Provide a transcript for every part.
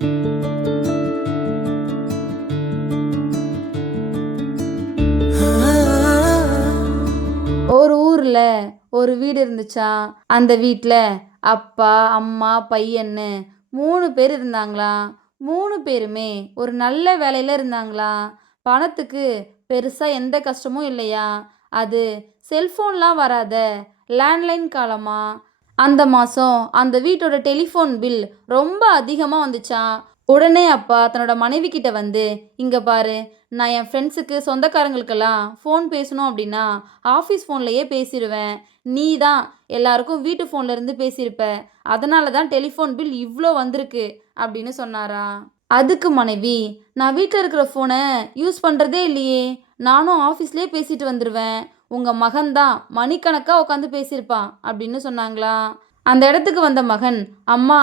ஒரு ஊர்ல ஒரு வீடு இருந்துச்சாம். அந்த வீட்ல அப்பா, அம்மா, பையன்னு 3 பேர் இருந்தாங்களாம். 3 பேருமே ஒரு நல்ல வேலையில இருந்தாங்களாம். பணத்துக்கு பெருசா எந்த கஷ்டமும் இல்லையாம். அது செல்போன்லாம் வராத லேண்ட்லைன் காலமாம். அந்த மாசம் அந்த வீட்டோட டெலிஃபோன் பில் ரொம்ப அதிகமா வந்துச்சாம். உடனே அப்பா தன்னோட மனைவி கிட்ட வந்து, "இங்க பாரு, நான் என் ஃப்ரெண்ட்ஸுக்கு, சொந்தக்காரங்களுக்கெல்லாம் ஃபோன் பேசணும் அப்படின்னா ஆஃபீஸ் ஃபோன்லயே பேசிடுவேன். நீ தான் எல்லாருக்கும் வீட்டு ஃபோன்ல இருந்து பேசியிருப்ப. அதனால தான் டெலிஃபோன் பில் இவ்ளோ வந்திருக்கு" அப்படின்னு சொன்னாராம். அதுக்கு மனைவி, "நான் வீட்ல இருக்கிற ஃபோனை யூஸ் பண்றதே இல்லையே. நானும் ஆஃபீஸ்லயே பேசிட்டு வந்துருவேன். உங்க மகன் தான் மணிக்கணக்கா உட்காந்து பேசியிருப்பான்" அப்படின்னு சொன்னாங்களாம். அந்த இடத்துக்கு வந்த மகன், "அம்மா,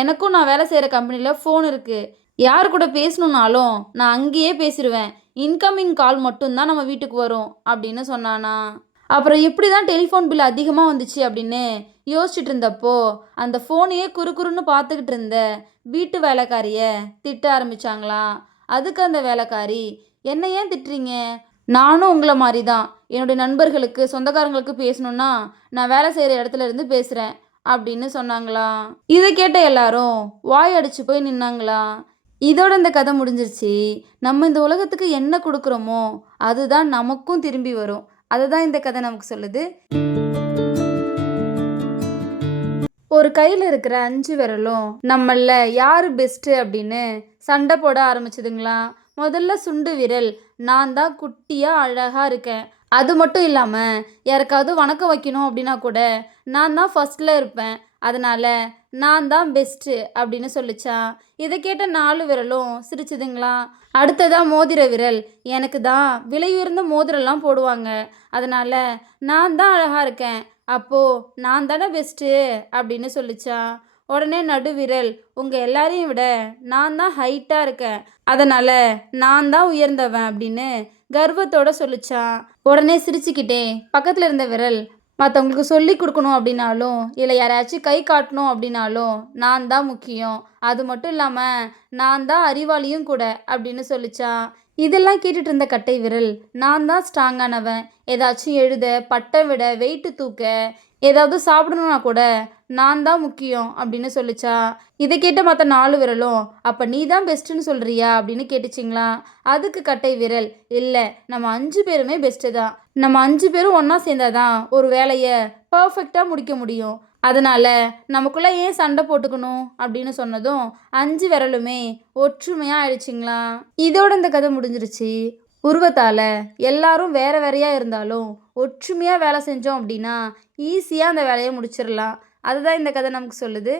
எனக்கும் நான் வேலை செய்கிற கம்பெனியில் ஃபோன் இருக்கு. யார் கூட பேசணுன்னாலும் நான் அங்கேயே பேசிடுவேன். இன்கமிங் கால் மட்டும்தான் நம்ம வீட்டுக்கு வரும்" அப்படின்னு சொன்னானா. அப்புறம் எப்படி தான் டெலிஃபோன் பில் அதிகமாக வந்துச்சு அப்படின்னு யோசிச்சுட்டு இருந்தப்போ, அந்த ஃபோனையே குறுகுறுன்னு பார்த்துக்கிட்டு இருந்த வீட்டு வேலைக்காரிய திட்ட ஆரம்பிச்சாங்களாம். அதுக்கு அந்த வேலைக்காரி, "என்ன ஏன் திட்டுறீங்க? நானும் உங்களை மாதிரி தான். என்னுடைய நண்பர்களுக்கு, சொந்தக்காரங்களுக்கு பேசணுன்னா நான் வேலை செய்கிற இடத்துல இருந்து பேசுகிறேன்" அப்படின்னு சொன்னாங்களாம். இதை கேட்ட எல்லாரும் வாய் அடிச்சு போய் நின்னாங்களாம். இதோட இந்த கதை முடிஞ்சிருச்சு. நம்ம இந்த உலகத்துக்கு என்ன கொடுக்குறோமோ அதுதான் நமக்கும் திரும்பி வரும். அதுதான் இந்த கதை நமக்கு சொல்லுது. ஒரு கையில் இருக்கிற 5 விரலும் நம்மள யாரு பெஸ்ட்டு அப்படின்னு சண்டை போட ஆரம்பிச்சுதுங்களாம். முதல்ல சுண்டு விரல், "நான் தான் குட்டியா அழகா இருக்கேன். அது மட்டும் இல்லாமல் யாருக்காவது வணக்கம் வைக்கணும் அப்படின்னா கூட நான் தான் ஃபர்ஸ்ட்ல இருப்பேன். அதனால நான் தான் பெஸ்ட்டு" அப்படின்னு சொல்லிச்சான். இதை கேட்ட 4 விரலும் சிரிச்சுதுங்களாம். அடுத்ததா மோதிர விரல், "எனக்கு தான் விலை உயர்ந்த மோதிரம்லாம் போடுவாங்க. அதனால நான் தான் அழகா இருக்கேன். அப்போ நான் தானே பெஸ்ட்டு" அப்படின்னு சொல்லிச்சான். உடனே நடுவிரல், "உங்கள் எல்லாரையும் விட நான் தான் ஹைட்டாக இருக்கேன். அதனால நான் தான் உயர்ந்தவன்" அப்படின்னு கர்வத்தோட சொல்லிச்சான். உடனே சிரிச்சுக்கிட்டே பக்கத்தில் இருந்த விரல், "மற்றவங்களுக்கு சொல்லி கொடுக்கணும் அப்படின்னாலும் இல்லை யாரையாச்சும் கை காட்டணும் அப்படின்னாலும் நான் தான் முக்கியம். அது மட்டும் இல்லாமல் நான் தான் அறிவாளியும் கூட" அப்படின்னு சொல்லிச்சான். இதெல்லாம் கேட்டுட்டு இருந்த கட்டை விரல், "நான் தான் ஸ்ட்ராங்கானவன். ஏதாச்சும் எழுத, பட்டம் விட, வெயிட்டு தூக்க, ஏதாவது சாப்பிடணுன்னா கூட நான் தான் முக்கியம்" அப்படின்னு சொல்லிச்சா. இதை கேட்ட மற்ற 4 விரலும், "அப்போ நீ தான் பெஸ்ட்டுன்னு சொல்கிறியா?" அப்படின்னு கேட்டுச்சிங்களாம். அதுக்கு கட்டை விரல், "இல்லை, நம்ம 5 பேருமே பெஸ்ட்டு தான். நம்ம 5 பேரும் ஒன்றா சேர்ந்தாதான் ஒரு வேலையை பர்ஃபெக்டாக முடிக்க முடியும். அதனால் நமக்குள்ளே ஏன் சண்டை போட்டுக்கணும்" அப்படின்னு சொன்னதும் 5 விரலுமே ஒற்றுமையாக ஆயிடுச்சிங்களாம். இதோட இந்த கதை முடிஞ்சிருச்சு. உருவத்தால் எல்லாரும் வேறு வேறையாக இருந்தாலும் ஒற்றுமையாக வேலை செஞ்சோம் அப்படின்னா ஈஸியாக அந்த வேலையை முடிச்சிடலாம். அதுதான் இந்த கதை நமக்கு சொல்லுது.